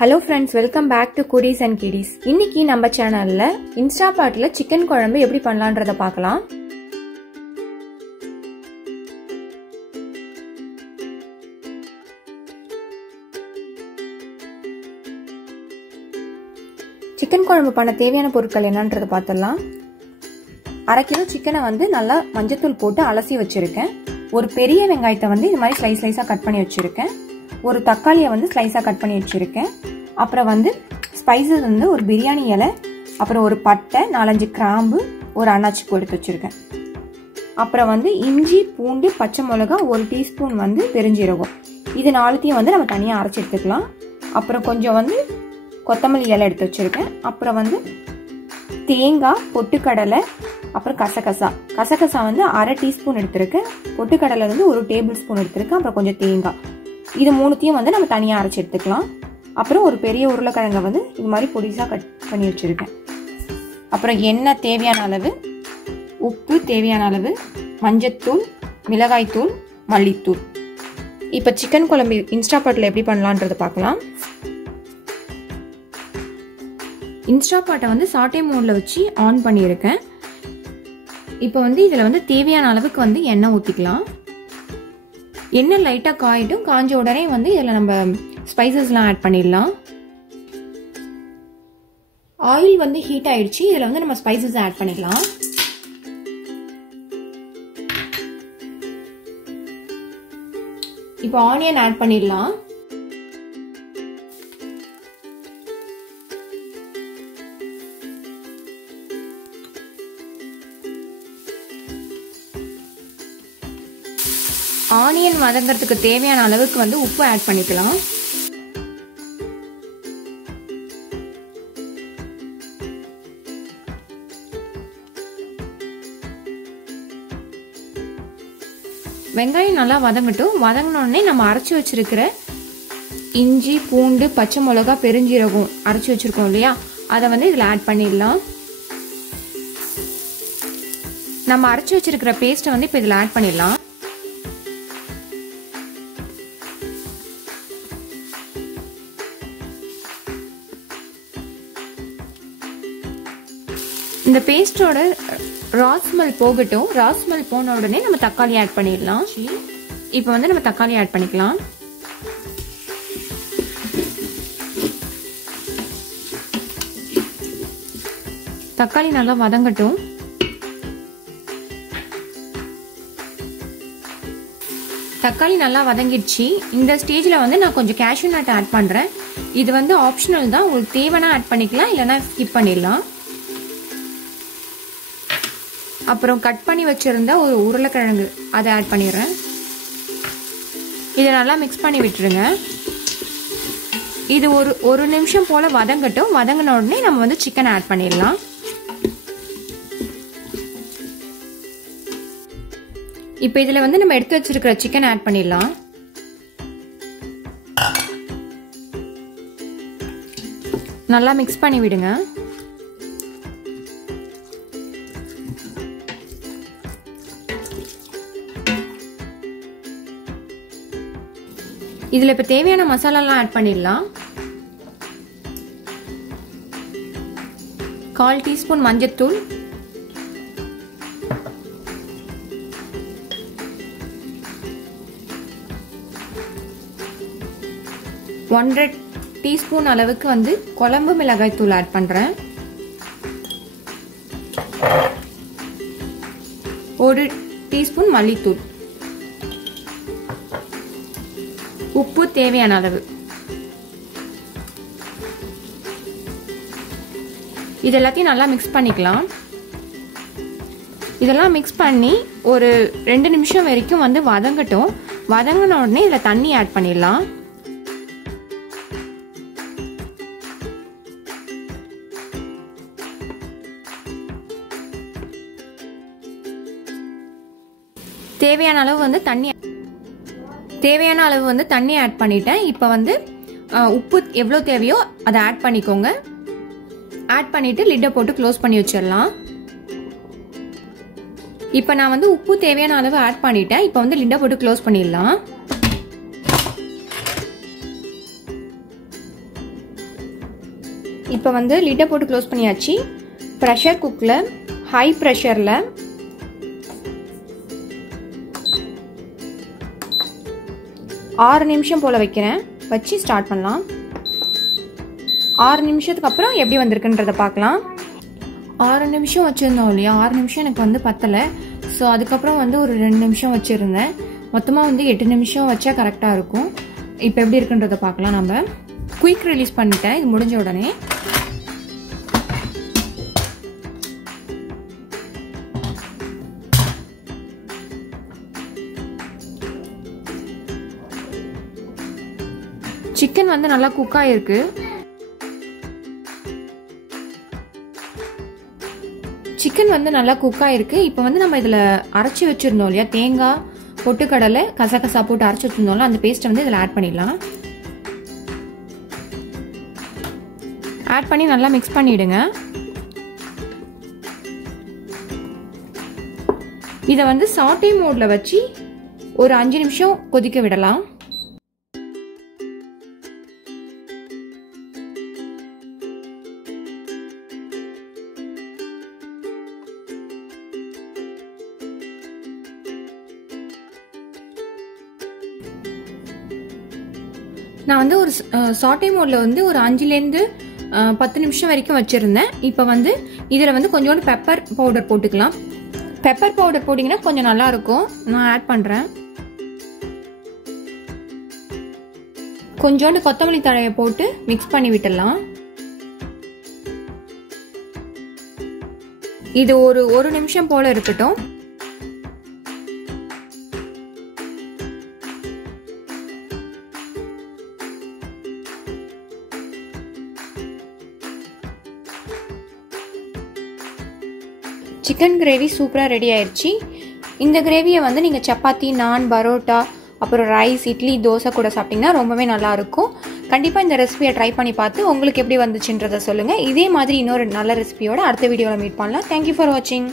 Hello friends, welcome back to Kuris and Kiddies. இன்னைக்கு நம்ம சேனல்ல இன்ஸ்டாபாட்ல சிக்கன் குழம்பு எப்படி பண்ணலாம்ன்றத பார்க்கலாம். சிக்கன் குழம்பு பண்ண தேவையான பொருட்கள் என்னன்றத பார்த்தலாம். 1/2 கிலோ சிக்கனை வந்து நல்லா மஞ்சத்தூள் போட்டு அலசி வச்சிருக்கேன். ஒரு பெரிய வெங்காயத்தை வந்து இந்த மாதிரி ஸ்லைஸ் ஸ்லைஸா கட் பண்ணி வச்சிருக்கேன். ஒரு தக்காளியை வந்து ஸ்லைஸா கட் பண்ணி வச்சிருக்கேன். அப்புறம் வந்து ஸ்பைசஸ் வந்து ஒரு பிரியாணி இலை, அப்புறம் ஒரு பட்டை, 4-5 கிராம்பு, ஒரு அன்னாச்சி பூ எடுத்து வச்சிருக்கேன். அப்புறம் வந்து இஞ்சி, பூண்டு, பச்சை மிளகாய், 1 டீஸ்பூன் வந்து பெருஞ்சீரகம். இது 4த்தையும் வந்து நம்ம தனியாக அரைச்சி எடுத்துக்கலாம். அப்புறம் கொஞ்சம் வந்து கொத்தமல்லி இலை எடுத்து வச்சிருக்கேன். அப்புறம் வந்து தேங்காய், பொட்டுக்கடலை, அப்புறம் கசகசா வந்து 1/2 டீஸ்பூன் எடுத்திருக்கேன். பொட்டுக்கடலை வந்து 1 டேபிள் ஸ்பூன் எடுத்திருக்கேன். அப்புறம் கொஞ்சம் தேங்காய். இது 3த்தையும் வந்து நம்ம தனியாக அரைச்சி எடுத்துக்கலாம். அப்புறம் ஒரு பெரிய உருளைக்கிழங்கை வந்து இது மாதிரி பொடிசா கட் பண்ணி வச்சிருக்கேன். அப்புறம் எண்ணெய் தேவையான அளவு, உப்பு தேவையான அளவு, மஞ்சத்தூள், மிளகாய்த்தூள், மல்லித்தூள். இப்போ சிக்கன் குழம்பு இன்ஸ்டாபாட்டில் எப்படி பண்ணலான்றத பார்க்கலாம். இன்ஸ்டாபாட்டை வந்து சாட்டே மோட்ல வச்சு ஆன் பண்ணியிருக்கேன். இப்போ வந்து இதில் வந்து தேவையான அளவுக்கு வந்து எண்ணெய் ஊற்றிக்கலாம். எண்ணெய் லைட்டாக காயிட்டும். காஞ்ச உடனே வந்து இதில் நம்ம ஸ்பைசஸ்லாம் ஆட் பண்ணிடலாம். ஆயில் வந்து ஹீட் ஆயிடுச்சு. இதில் வந்து நம்ம ஸ்பைசஸ் ஆட் பண்ணிடலாம். இப்போ ஆனியன் ஆட் பண்ணிடலாம். ஆனியன் வதங்கிறதுக்கு தேவையான அளவுக்கு வந்து உப்பு ஆட் பண்ணிக்கலாம். வெங்காயம் நல்லா வதங்கட்டும். வதங்கினோடனே நம்ம அரைச்சி வச்சிருக்கிற இஞ்சி, பூண்டு, பச்சை மிளகாய், பெருஞ்சீரகம் அரைச்சி வச்சிருக்கோம் இல்லையா, அதை வந்து இதில் ஆட் பண்ணிடலாம். நம்ம அரைச்சி வச்சிருக்கிற பேஸ்ட்டை வந்து இப்போ இதில் ஆட் பண்ணிடலாம். இந்த பேஸ்டோட ராஸ்மல் போகட்டும். ராஸ்மல் போன உடனே நம்ம தக்காளி ஆட் பண்ணிடலாம். இப்போ வந்து நம்ம தக்காளி ஆட் பண்ணிக்கலாம். தக்காளி நல்லா வதங்கட்டும். தக்காளி நல்லா வதங்கிடுச்சு. இந்த ஸ்டேஜில் வந்து நான் கொஞ்சம் கேஷ்யூ நட் ஆட் பண்ணுறேன். இது வந்து ஆப்ஷனல் தான். உங்களுக்கு தேவைன்னா ஆட் பண்ணிக்கலாம், இல்லைன்னா ஸ்கிப் பண்ணிடலாம். அப்புறம் கட் பண்ணி வச்சிருந்த ஒரு உருளைக்கிழங்கு அதை ஆட் பண்ணிடுறேன். இதை நல்லா மிக்ஸ் பண்ணி விட்டுருங்க. இது ஒரு நிமிஷம் போல வதங்கட்டும். வதங்கின உடனே நம்ம வந்து சிக்கன் ஆட் பண்ணிடலாம். இப்போ இதில் வந்து நம்ம எடுத்து வச்சிருக்கிற சிக்கன் ஆட் பண்ணிடலாம். நல்லா மிக்ஸ் பண்ணி விடுங்க. இதுல இப்ப தேவையான மசாலாலாம் ஆட் பண்ணிடலாம். 1/4 டீஸ்பூன் மஞ்சத்தூள், 1/2 டீஸ்பூன் அளவுக்கு வந்து குழம்பு மிளகாய் தூள் ஆட் பண்றேன். 1 டீஸ்பூன் மல்லித்தூள், உப்பு தேவையான அளவு. இது எல்லாத்தையும் நல்லா மிக்ஸ் பண்ணிக்கலாம். இதெல்லாம் மிக்ஸ் பண்ணி ஒரு 2 நிமிஷம் வரைக்கும் வந்து வதங்கட்டும். வதங்கின உடனே இதில் தண்ணி ஆட் பண்ணிடலாம். தேவையான அளவு வந்து தண்ணி ஆட் பண்ணிட்டேன். இப்போ வந்து உப்பு எவ்வளோ தேவையோ அதை ஆட் பண்ணிக்கோங்க. ஆட் பண்ணிட்டு லிட்டை போட்டு க்ளோஸ் பண்ணி வச்சிடலாம். இப்போ நான் வந்து உப்பு தேவையான அளவு ஆட் பண்ணிட்டேன். இப்போ வந்து லிட்டை போட்டு க்ளோஸ் பண்ணிடலாம். இப்போ வந்து லிட்டை போட்டு க்ளோஸ் பண்ணியாச்சு. ப்ரெஷர் குக்கில் ஹை ப்ரெஷரில் 6 நிமிஷம் போல் வைக்கிறேன். வச்சு ஸ்டார்ட் பண்ணலாம். 6 நிமிஷத்துக்கு அப்புறம் எப்படி வந்திருக்குன்றதை பார்க்கலாம். 6 நிமிஷம் வச்சுருந்தோம் இல்லையா, 6 நிமிஷம் எனக்கு வந்து பத்தலை. ஸோ அதுக்கப்புறம் வந்து ஒரு 2 நிமிஷம் வச்சுருந்தேன். மொத்தமாக வந்து 8 நிமிஷம் வச்சா கரெக்டாக இருக்கும். இப்போ எப்படி இருக்குன்றதை பார்க்கலாம். நம்ம குயிக் ரிலீஸ் பண்ணிட்டேன் இது முடிஞ்ச உடனே. சிக்கன் வந்து நல்லா குக் ஆயிருக்கு. சிக்கன் வந்து நல்லா குக் ஆயிருக்கு. இப்போ வந்து நம்ம இதில் அரைச்சி வச்சிருந்தோம் இல்லையா, தேங்காய் பொட்டுக்கடலை கசகசா போட்டு அரைச்சி வச்சிருந்தோம்ல, அந்த பேஸ்ட்டை வந்து இதில் ஆட் பண்ணிடலாம். ஆட் பண்ணி நல்லா மிக்ஸ் பண்ணிடுங்க. இதை வந்து சாட்டே மோட்ல வச்சு ஒரு 5 நிமிஷம் கொதிக்க விடலாம். நான் வந்து ஒரு சாட்டே மோட்ல வந்து ஒரு 5லேருந்து 10 நிமிஷம் வரைக்கும் வச்சிருந்தேன். இப்போ வந்து இதில் வந்து கொஞ்சோண்டு பெப்பர் பவுடர் போட்டுக்கலாம். பெப்பர் பவுடர் போட்டிங்கன்னா கொஞ்சம் நல்லா இருக்கும். நான் ஆட் பண்ணுறேன். கொஞ்சோண்டு கொத்தமல்லி தழையை போட்டு மிக்ஸ் பண்ணி விட்டுடலாம். இது ஒரு நிமிஷம் போல இருக்கட்டும். சிக்கன் கிரேவி சூப்பராக ரெடி ஆயிடுச்சு. இந்த கிரேவியை வந்து நீங்கள் சப்பாத்தி, நான், பரோட்டா, அப்புறம் ரைஸ், இட்லி, தோசை கூட சாப்பிட்டீங்கன்னா ரொம்பவே நல்லா இருக்கும். கண்டிப்பாக இந்த ரெசிபியை ட்ரை பண்ணி பார்த்து உங்களுக்கு எப்படி வந்துச்சுன்றதை சொல்லுங்கள். இதே மாதிரி இன்னொரு நல்ல ரெசிபியோட அடுத்த வீடியோவில் மீட் பண்ணலாம். தேங்க்யூ ஃபார் வாட்சிங்.